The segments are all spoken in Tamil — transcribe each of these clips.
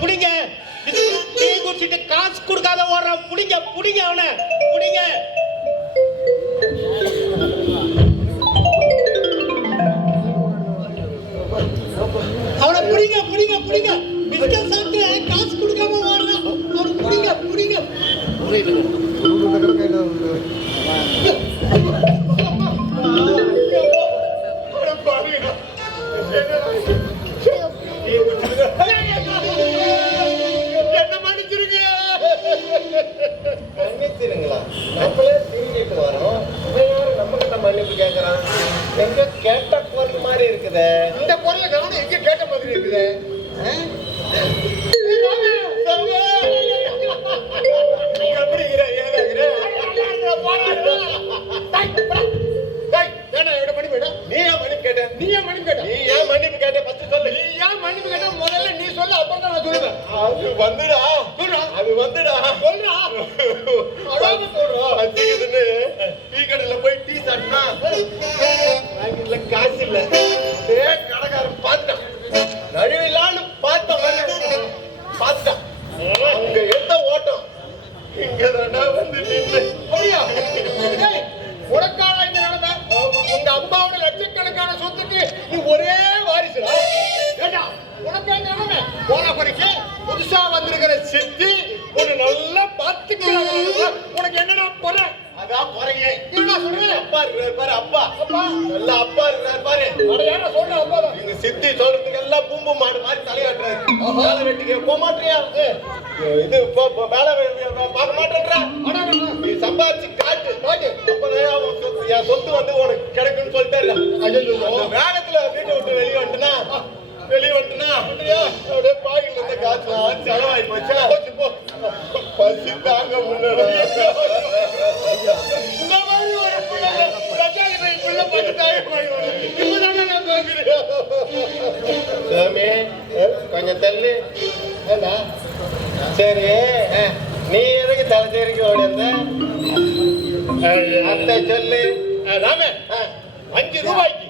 புடிங்க. டீ குடிச்சிட்டு காசு கொடுக்காத ஓடுறான். புடிங்க புடிங்க அவனை புடிங்க. அவனை புடிங்க புடிங்க புடிங்க. பிஸ்கட் சாப்பிட்டு காசு கொடுக்காம ஓடுறான். அவனை புடிங்க புடிங்க. என்ன மன்னிச்சிருங்க. மன்னிச்சிருங்களா? நம்மளே திரும்பிட்டு வரோம், நம்ம கிட்ட மன்னிப்பு கேட்கறான். எங்க கேட்ட பொருள் மாதிரி இருக்குது. இந்த பொருளை கவனம் எங்க கேட்ட மாதிரி இருக்குது. காசு இல்ல கடைக்காரன் பார்த்தான், நழுவிலான்னு பார்த்தான். அங்க எந்த ஓட்டம் இங்கதானா வந்து நின்று உனக்கான இந்த நிலைமை. உங்க அம்மாவோட லட்சக்கணக்கான சொத்துக்கு நீ ஒரே வாரிசுடா. ஏண்டா உனக்கு இந்த நிலைமை? போன பறிக்கு புதுசா வந்திருக்கிற சித்தி உன்னை நல்லா பார்த்துக்கிறாங்க. உனக்கு என்னடா பொறை? அதான் பொறையே. என்ன சொல்றேன்? அப்பா இருக்கிறார் பாரு. அப்பா நல்லா அப்பா இருக்கிறார் பாரு. அட யாரா சொல்ற? அப்பா தான். எங்க சித்தி சொல்றதுக்கு எல்லாம் பூம்பு மாடு மாதிரி தலையாட்டுறாரு. வேலை வெட்டிக்க போக மாட்டியா? இது வேலை பார்க்க மாட்டேன்றா. நீ சம்பாதிச்சு காட்டு. அப்பதான் அவன் சொத்து, என் சொத்து வந்து உனக்கு கிடைக்கும்னு சொல்லிட்டாரு. வேகத்துல வீட்டை விட்டு வெளியே வந்துட்டுனா அப்படியே பாக்கில இருந்த காசு செலவாயி போச்சா? பசி தாங்க முன்னாடி இந்த மாதிரி ஒரு பிள்ளை சாமி கொஞ்சம் தள்ளு. சரி, நீ எதுக்கு தலைச்சேரிக்கு ஓடி வந்த? அத்தை சொல்லு. ராமே 5 ரூபாய்க்கு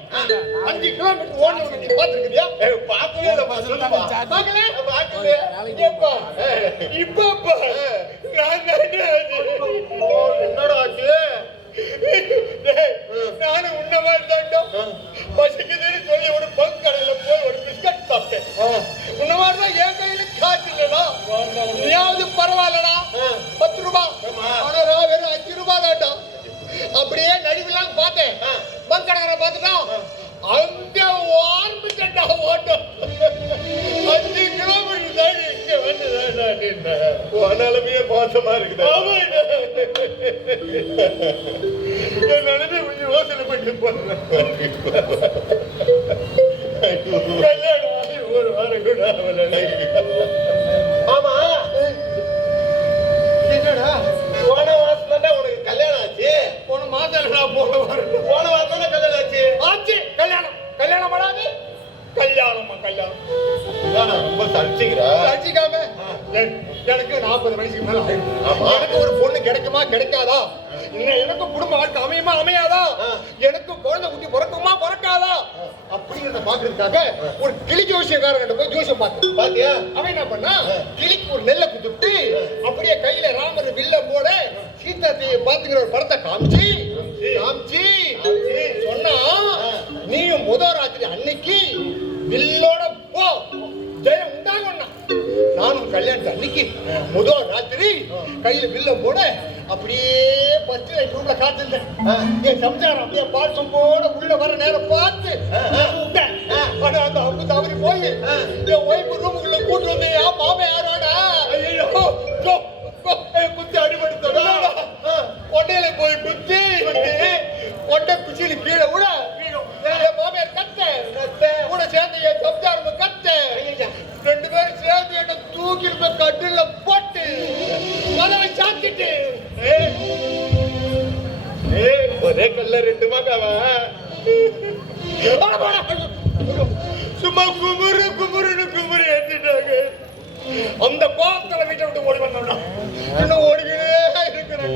5 கிலோமீட்டர் ஓடுறது நீ பாத்துக்கிறியா? பாக்கவே இல்லப்பா. சொல்லுப்பா. பாக்கல இப்பப்பா என்னடா ஆச்சு? நானும் உன்ன மாதிரி தாண்டா பசிக்குதுன்னு சொல்லி ஒரு பங்க் கடையில போய் ஒரு பிஸ்கட் சாப்பிட்டேன். உன்ன மாதிரிதான் என் கையில காசு இல்லடா. நீயாவது பரவாயில்லடா, 10 ரூபாய். ஆனா நான் வெறும் 5 ரூபாய் தாண்டா. அப்படியே நடுவிலாம் பார்த்தேன். பங்க் கடைக்கார பார்த்துட்டான். அங்க ஆரம்பிச்சா ஓட்டம் 5 கிலோமீட்டர் தாண்டி இங்க வந்து நிலைமையே மோசமா இருக்குது. என் நிலைமை கொஞ்சம் யோசனை பண்ணி போறேன். கல்யாணம் ஆகி 1 வாரம் கூட ஆகல. ஆமா, என்னடா போன மாசம் தானே உனக்கு கல்யாணம் ஆச்சு? போன மாதம் போன வாரம் தானே கல்யாணம் ஆச்சு? ஆச்சு. கல்யாணம் பண்ணாது. கல்யாணம் ரொம்ப சலிச்சுக்கிறா. சலிச்சிக்காம எனக்கு 40 வயசுக்கு மேல எனக்கு ஒரு பொண்ணு கிடைக்குமா கிடைக்காதா? எனக்கு குடும்ப வாழ்க்கை அமையுமா அமையாதா? எனக்கு குழந்தை குட்டி பிறக்குமா பிறக்காதா? அப்படிங்கிறத பாக்குறதுக்காக ஒரு கிளி ஜோசியக்காரங்கிட்ட போய் ஜோசியம் பார்த்தேன். பாத்தியா? அவன் என்ன பண்ணா, கிளிக்கு ஒரு நெல்லை குத்துட்டு அப்படியே கையில ராமர் வில்ல போட சீதா தேவியை பாத்துக்கிற ஒரு படத்தை காமிச்சு சொன்னா, நீயும் முதல் ராத்திரி அன்னைக்கு வில்லோட போ, ஜெயம் உண்டாகும்னா. நானும் கல்யாணத்து அன்னைக்கு முதல் ராத்திரி கையில வில்ல போட அப்படியே 10 ரூபாய் காத்திருந்தேன். என் சம்சாரம் அப்படியே பாசம் போட உள்ள வர நேரம் பார்த்து விட்டேன். ஆனா அந்த அவங்க தவறி போய் என் ஒய்ஃபு ரூமுக்குள்ள கூட்டு வந்து என் மாமே யாரோட குத்தி அடிபடுத்தோட ஒட்டையில போய் குத்தி ஒட்டை குச்சியில கீழே விட என் மாமியார் கத்த கூட சேர்ந்து என் சம்சாரம் கத்த 2 பேரும் சேர்ந்து என்ன தூக்கி கட்டில போட்டு கதவை சாத்திட்டு ஒரே கல்ல 2 மகவா சும்மா குமுறு ஏற்றிட்டாங்க. அந்த கோபத்துல வீட்டை விட்டு ஓடி வந்தோம்னா இன்னும் ஓடிக்கிட்டே இருக்கிறேன்.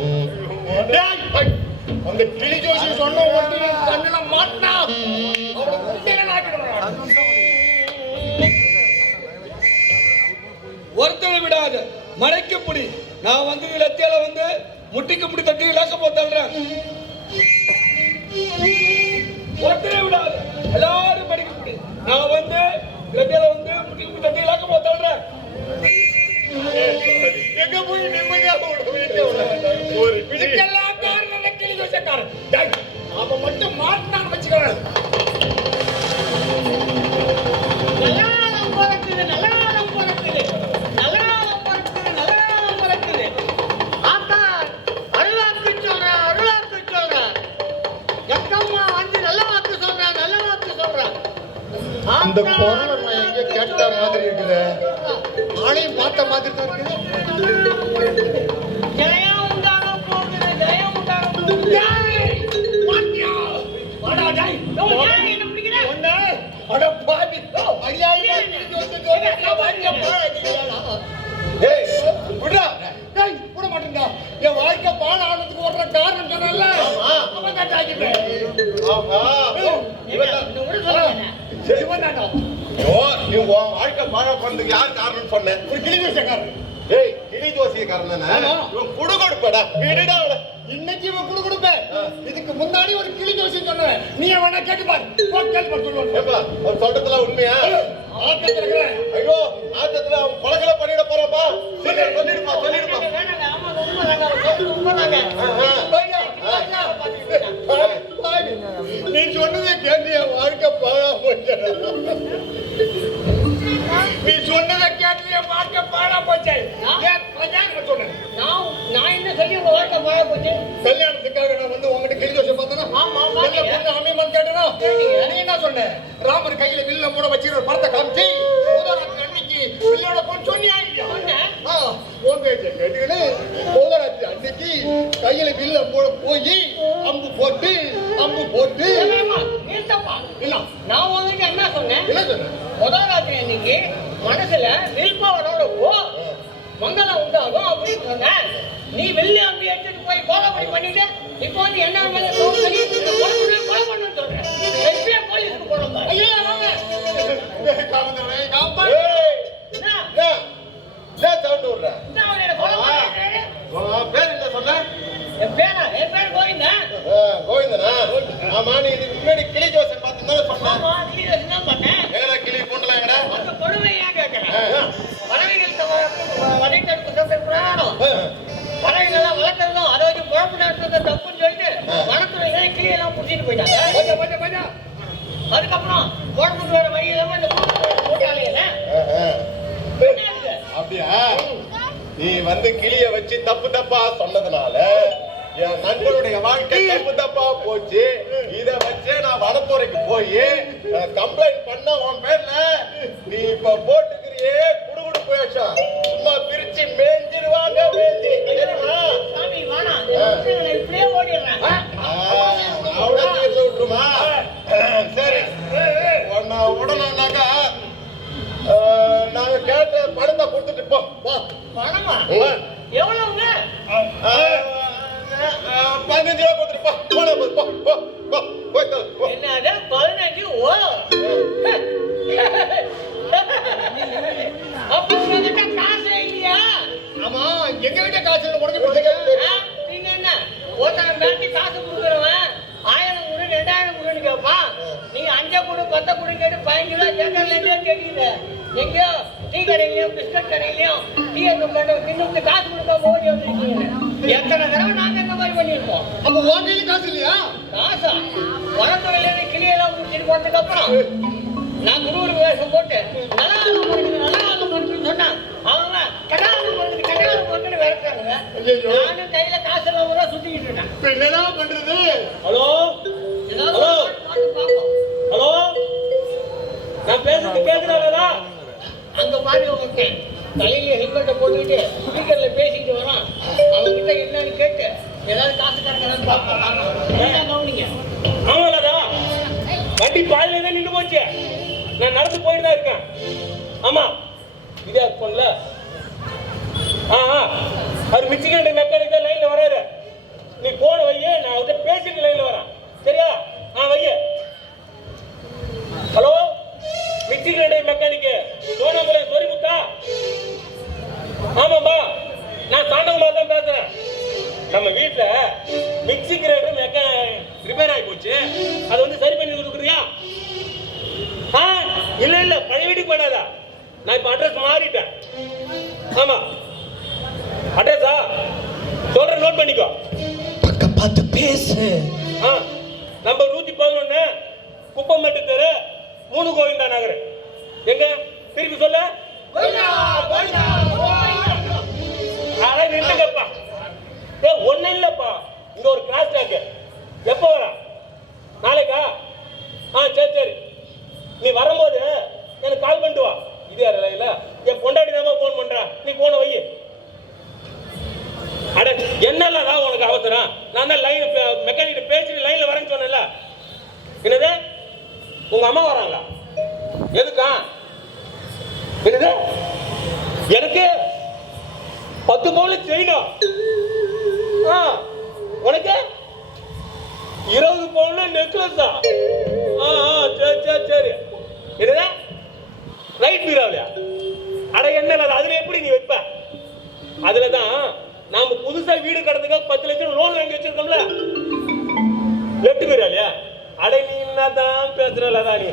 அந்த கிளி ஜோசி சொன்ன ஒன்று கண்ணுல மாட்டினா அவனை உண்டையில ஆக்கிடுவான். ஒருத்தனை விடாத மறைக்க முடி. நான் வந்து லத்தியால வந்து முட்டிக்கு முடி தட்டி இலக்க போத்தல்றேன். ஒருத்தனை விடாத எல்லாரும் படிக்க முடி. நான் வந்து லத்தியால வந்து முட்டிக்கு முடி தட்டி இலக்க போத்தல்றேன். எங்க போய் நிம்மதியா ஒரு இதுக்கெல்லாம் காரணம் கிளி தோசைக்காரன். அவன் மட்டும் மாட்டினான்னு வச்சுக்கிறேன். அந்த குரலை நான் எங்க கேட்ட மாதிரி இருக்குது. ஆளையும் பார்த்த மாதிரி தான் இருக்குது. ஜெயம் உண்டாக போகுது, ஜெயம் உண்டாக போகுது. என்ன பிடிக்கிற? அட பாவி விட மாட்டேங்க. என் வாழ்க்கை பாட ஆனதுக்கு வர்ற காரணம் சொன்னல வாழ்க்கை பாழ பண்ணதுக்கு யார் காரணம் சொன்னேன்? ஒரு கிளி தோசைக்காரன். ஏய், கிளி தோசைக்காரன் தானே? குடு கொடுப்படா, விடுடா அவளை. இன்னைக்கு இவன் குடு கொடுப்பேன். இதுக்கு முன்னாடி ஒரு கிளி தோசை சொன்னேன். நீ வேணா கேட்டு பாரு. கேட்டு பாரு சொல்லுவான். அவர் சொல்றதுல உண்மையா? ஆத்தத்துல இருக்கிறேன். ஐயோ, ஆத்தத்துல அவன் கொலைகளை பண்ணிட போறாப்பா. சொல்லிடுப்பா, சொல்லிடுப்பா. ஆமா, உண்மைதாங்க. நீ சொன்னதை கேட்டு என் வாழ்க்கை பாழா போச்சு. நீ சொன்னதை கேட்டு என் வாழ்க்கை பாழா போச்சு. சொன்னேன் நான் என்ன சொல்லி உங்க வாழ்க்கை பாழ போச்சு? கல்யாணத்துக்காக நான் வந்து உங்ககிட்ட கிளி தோசை பார்த்தேன்னா அம்மியம்மான் கேட்டேனா? நீ என்ன சொன்ன? ராமர் கையில வில்ல மூட வச்சு ஒரு படத்தை காமிச்சு அன்னைக்கு வில்லோட பொண்ணு சொன்னியா இல்லையா? உன் பேச்சை கேட்டுக்கிட்டு முதலாச்சு அன்னைக்கு கையில வில்ல மூட போய் அம்பு போட்டு இல்ல நான் உங்ககிட்ட என்ன சொன்னேன்? என்ன சொன்ன? முதல் ராத்திரி அன்னைக்கு மனசுல வில்பவனோட போ மங்களம் உண்டாகும் அப்படின்னு சொன்னேன். நீ வெள்ளி அம்பி எடுத்துட்டு போய் கோலப்படி பண்ணிட்டு இப்போ வந்து என்ன கொலை பண்ணு சொல்றேன். எப்படியா போலீஸ்க்கு போனோம்? ஐயோ வாங்க பேர் என்ன சொன்ன? என் பேர் கோவிந்தா. கோவிந்தனா? ஆமா, நீ இதுக்கு முன்னாடி கிளி ஜோசன் பார்த்தா சொன்னேன். ஆமா, கிளி ஜோசன் தான் பார்த்தேன். வேற கிளி பொண்ணலாங்கடா. அந்த கொடுமை ஏன் கேட்கிறேன்? பறவைகள் வதை தடுப்பு சட்டம் பிரகாரம் பறவைகள்லாம் வளர்க்கறதும் அதை வச்சு குழப்பம் நடத்துறது தப்புன்னு சொல்லிட்டு வனத்துறையில கிளியெல்லாம் புடிச்சிட்டு போயிட்டாங்க. அதுக்கப்புறம் குழம்புக்கு வர வழி இல்லாம இந்த கூட்டாளியில அப்படியா? நீ வந்து கிளிய வச்சு தப்பா சொன்னதுனால என் நண்பனுடைய வாழ்க்கை தப்பா போச்சு. இத வச்சே நான் வனத்துறைக்கு போய் கம்ப்ளைண்ட் பண்ண உன் பேர்ல நீ இப்ப போட்டுக்கிறியே குடுகுடு போயாச்சா? சும்மா பிரிச்சு மேஞ்சிருவாங்க. தெரியுமா? சாமி வானா இப்படியே ஓடிடுறேன். அவ்வளவு விட்டுருமா? சரி, உன்னை விடணும்னாக்கா நாங்க கேட்ட பணத்தை கொடுத்துட்டு போ. பணமா? எவ்வளவுங்க? 15 ரூபா கொடுத்துட்டு போ. என்னது 15? ஓ, அப்ப உங்ககிட்ட காசு இல்லையா? ஆமா, எங்க வீட்டை காசு உடனே நீங்க என்ன ஒருத்தன் பேட்டி காசு கொடுக்குறவன் 1000 கொடு 2000 கொடுன்னு கேட்பான். நீங்க 5 கொடு 10 கொடு கேட்டு 15 ரூபா கேட்கல கேட்டீங்க. எங்கேயோ டீ கடையிலையும் பிஸ்கட் கடையிலையும் இன்னும் காசு கொடுக்காம ஓடி வந்துருக்கீங்க. எத்தனை தடவை நாங்க இந்த மாதிரி பண்ணிருக்கோம். அப்ப ஓட்டையில காசு இல்லையா? காசா? வனத்துறையில இருந்து கிளியெல்லாம் முடிச்சுட்டு போறதுக்கு அப்புறம் நான் குருவுரு வேஷம் போட்டு நல்லாவும் பண்ணுன்னு சொன்னா அவங்க கடாலம் பண்ணுன்னு விளக்குறாங்க. நானும் கையில காசு எல்லாம் தான் சுத்திக்கிட்டு இருக்கேன். என்னடா பண்றது? ஹலோ ஏதாவது பார்ப்போம். ஹலோ, நான் பேசுறது கேக்குதா? அங்க பாரு, உங்களுக்கு தலையில ஹெல்மெட்டை போட்டுக்கிட்டு ஸ்பீக்கர்ல பேசிக்கிட்டு வரான். அவங்ககிட்ட என்னன்னு கேட்டு ஏதாவது காசு கிடைக்கிறான்னு பார்ப்போம். கவனிங்க. ஆமாடா, வண்டி பாதியில தான் நின்று போச்சு. நான் நடந்து போயிட்டு தான் இருக்கேன். ஆமா, இதே போன்ல அவர் மிச்சிக்கிற மெக்கானிக் தான் லைன்ல வராரு. நீ போன வைய, நான் அவர்கிட்ட பேசிட்டு லைன்ல வரேன். சரியா? வைய. ஹலோ, மிச்சிக்கிற மெக்கானிக் சோனாமலை சொரிமுத்தா? நான் இப்ப அட்ரஸ் மாறிட்டேன். ஆமா அட்ரஸா சொல்றேன், நோட் பண்ணிக்கோ. பக்கம் பார்த்து பேசு. நம்பர் 111 குப்பமேட்டு தெரு 3 கோவிந்தா நகர். எங்க திருப்பி சொல்ல? அட நின்னுங்கப்பா. ஒண்ணு இல்லப்பா, இங்க ஒரு கிராஸ் டாக். எப்போ வர? நாளைக்கா? சரி சரி, நீ வரும்போது எனக்கு கால் பண்ணிட்டு வா. இதே இல்ல என் பொண்டாட்டி தான் போன் பண்றா, நீ போன வை. அட என்னெல்லாம் தான் உனக்கு அவசரம்? நான் தான் லைன் மெக்கானிக் பேசிட்டு லைன்ல வரேன்னு சொன்னேன்ல. என்னது உங்க அம்மா வராங்களா? எதுக்கா? என்னது எனக்கு 10 பவுன் செய்யணும். உனக்கு 20 பவுன் நெக்லஸ் தான். சரி சரி சரி. என்னது ரைட் பீராவியா? அட என்ன அதுல எப்படி நீ வைப்ப? அதுலதான் நாம புதுசா வீடு கட்டுறதுக்காக 10 லட்சம் லோன் வாங்கி வச்சிருக்கோம்ல, லெஃப்ட் பீராவியா? அட நீ என்னதான் பேசுறல? நீ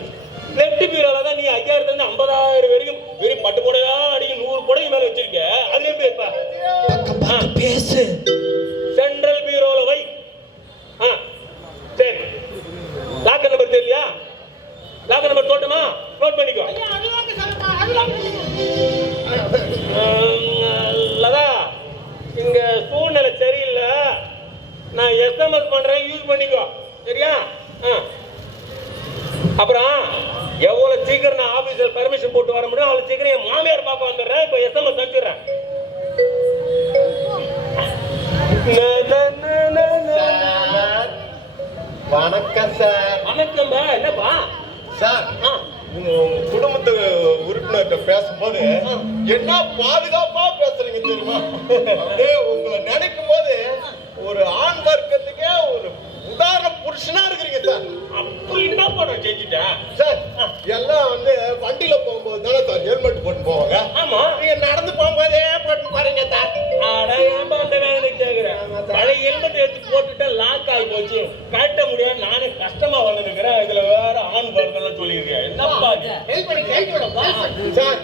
லெஃப்ட் பீரோல தான் நீ 5000 இருந்து 50,000 வரைக்கும் வெறும் பட்டு புடவையா அடிக்க 100 புடவை மேல வச்சிருக்க. அது எப்படி வைப்ப? பக்கம் பார்த்து பேசு. சென்ட்ரல் பீரோல வை. சரி, லாக்கர் நம்பர் தெரியலையா? லாக்கர் நம்பர் சொல்லட்டுமா? நோட் பண்ணிக்கோ. லதா, இங்க சூழ்நிலை சரியில்லை, நான் எஸ்எம்எஸ் பண்றேன், யூஸ் பண்ணிக்கோ. சரியா? அப்புறம் எவ்வளவு சீக்கிரம் நான் ஆபீஸ்ல பெர்மிஷன் போட்டு வர முடியும் அவ்வளவு சீக்கிரம் என் மாமியார் பார்க்க வந்துடுறேன். இப்ப எஸ்எம்எஸ் அனுப்பிடுறேன். வணக்கம் சார். வணக்கம். என்னப்பா சார், குடும்பத்து உறுப்பினர்கிட்ட பேசும்போது என்ன பாதுகாப்பா பேசுறீங்க தெரியுமா? அப்படியே உங்களை நினைக்கும் போது ஒரு ஆண் வர்க்கத்துக்கே ஒரு உதாரண புருஷனா இருக்கிறீங்க சார். அப்படி என்ன பண்ண செஞ்சுட்டேன் சார்? எல்லாம் வண்டியில போகும்போது தானே சார் ஹெல்மெட் போட்டு போவாங்க. ஆமா, நீங்க நடந்து போகும்போதே போட்டு பாருங்க சார். பழைய ஹெல்மெட் எடுத்து போட்டுட்டு லாக் ஆகி போச்சு, கட்ட முடியாது. நானே கஷ்டமா வந்துருக்கிறேன், இதுல வேற ஆண் வர்க்கம் சொல்லியிருக்கேன். என்னப்பா சார்,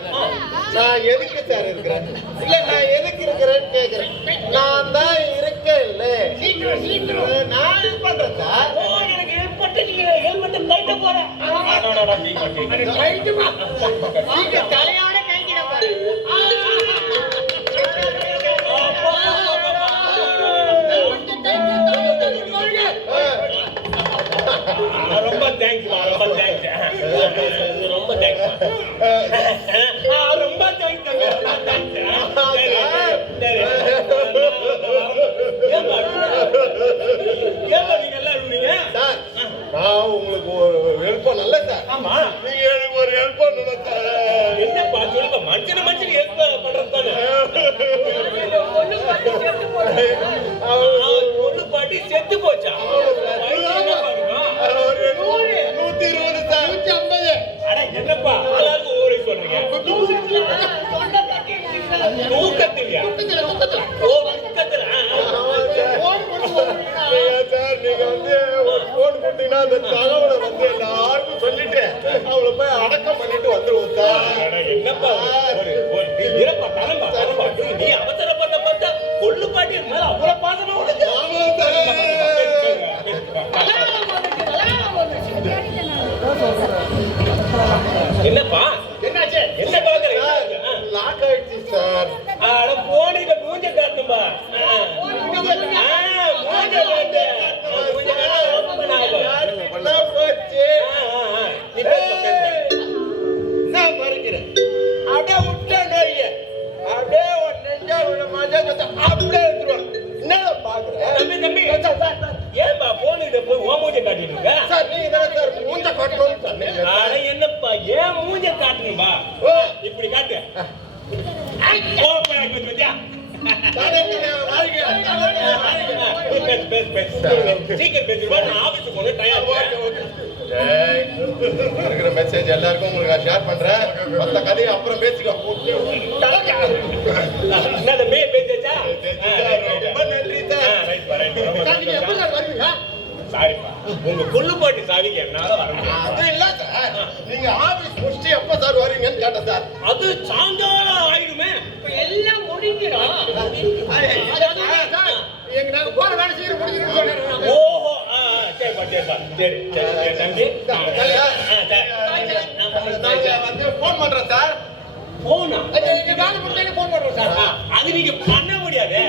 நான் எதுக்கு சார் இருக்கிறேன்? இல்ல, நான் எதுக்கு இருக்கிறேன்னு கேக்குறேன். நான் தான் இருக்கேன் இல்ல, நான் இது பண்றேன் சார். எனக்கு ஏற்பட்டு நீங்க ஹெல்மெட் கைட்ட போறேன். தலையோட கைக்கிற பாரு. ரொம்ப தேங்க்ஸ், ரொம்ப தேங்க்ஸ், ரொம்ப தேங்க்ஸ், ரொம்ப தேங்க்ஸ். நீங்க எல்லாம் இருந்தீங்க சார், நான் உங்களுக்கு ஒரு ஹெல்ப் நல்ல சார். ஆமா, நீங்க எனக்கு ஒரு ஹெல்ப் பண்ணணும் சார். என்னப்பா சொல்லுங்க? மனுஷன் ஹெல்ப் பண்றது தானே. பொண்ணு பாட்டி செத்து போச்சா? 120 சார். 150. அட என்னப்பா ஆளாளுக்கு ஒவ்வொரு சொல்றீங்க? தூக்கத்திலையா? ஓ, தூக்கத்துல. சார், நீங்க ஒரு போன் போட்டீங்கன்னா அந்த தகவலை எல்லாருக்கும் சொல்லிட்டு அவளை போய் அடக்கம் பண்ணிட்டு வந்துருவோம் சார். என்னப்பா இருப்பா, தரம்பா தரம்பா. நீ அவசரப்பட்ட பார்த்தா கொள்ளு பாட்டி மேல அவ்வளவு பாசமா உனக்கு. ஆமா சார். என்னப்பா என்னாச்சு? என்ன பாக்குறீங்க? லாக் ஆயிடுச்சு சார். அட போனில மூஞ்ச காட்டும்பா. மூஞ்ச காட்டு. மூஞ்ச காட்டு ஓபன் ஆகும். பண்ணா போச்சு. நீ பேசு. நான் மறக்கிறேன். அட விட்டா நோய்ய. அடே ஒரு நெஞ்சா உள்ள மஜா அப்படியே எடுத்துருவான். என்ன பாக்குறேன்? தம்பி ஏன்பா போனில போய் ஓ மூஞ்ச காட்டிட்டு இருக்க? சார், நீங்க தான் சார் மூஞ்ச காட்டணும்னு சொன்னீங்க. அட என்னப்பா ஏன் மூஞ்ச காட்டுங்கப்பா? இப்படி காட்டு. ஓபன் ஆகி பத்தியா? சீக்கிரம் பேசுவா, நான் ஆபீஸ் போன டயர். இருக்கிற மெசேஜ் எல்லாருக்கும் உங்களுக்கு ஷேர் பண்றேன். மத்த கதையை அப்புறம் பேசிக்கோ. என்ன மே பேசியாச்சா? ரொம்ப நன்றி சார். சாரிப்பா, உங்க கொள்ளுப்பாட்டி சாவிக்கு என்னால வர முடியாது. அது இல்ல சார், நீங்க ஆபீஸ் முடிச்சுட்டு எப்ப சார் வரீங்கன்னு கேட்டேன் சார். அது சாயங்காலம் ஆயிடுமே. இப்ப எல்லாம் முடிஞ்சிடும். எங்க நாங்க போற வேலை சீக்கிரம் முடிஞ்சிருன்னு சொல்லிடுறோம். ஓஹோ சரிப்பா சரிப்பா சரி சரி சரி தம்பி நாங்க வந்து போன் பண்றோம் சார். போனா எங்க வேலை முடிஞ்சு போன் பண்றோம் சார். அது நீங்க பண்ண முடியாது.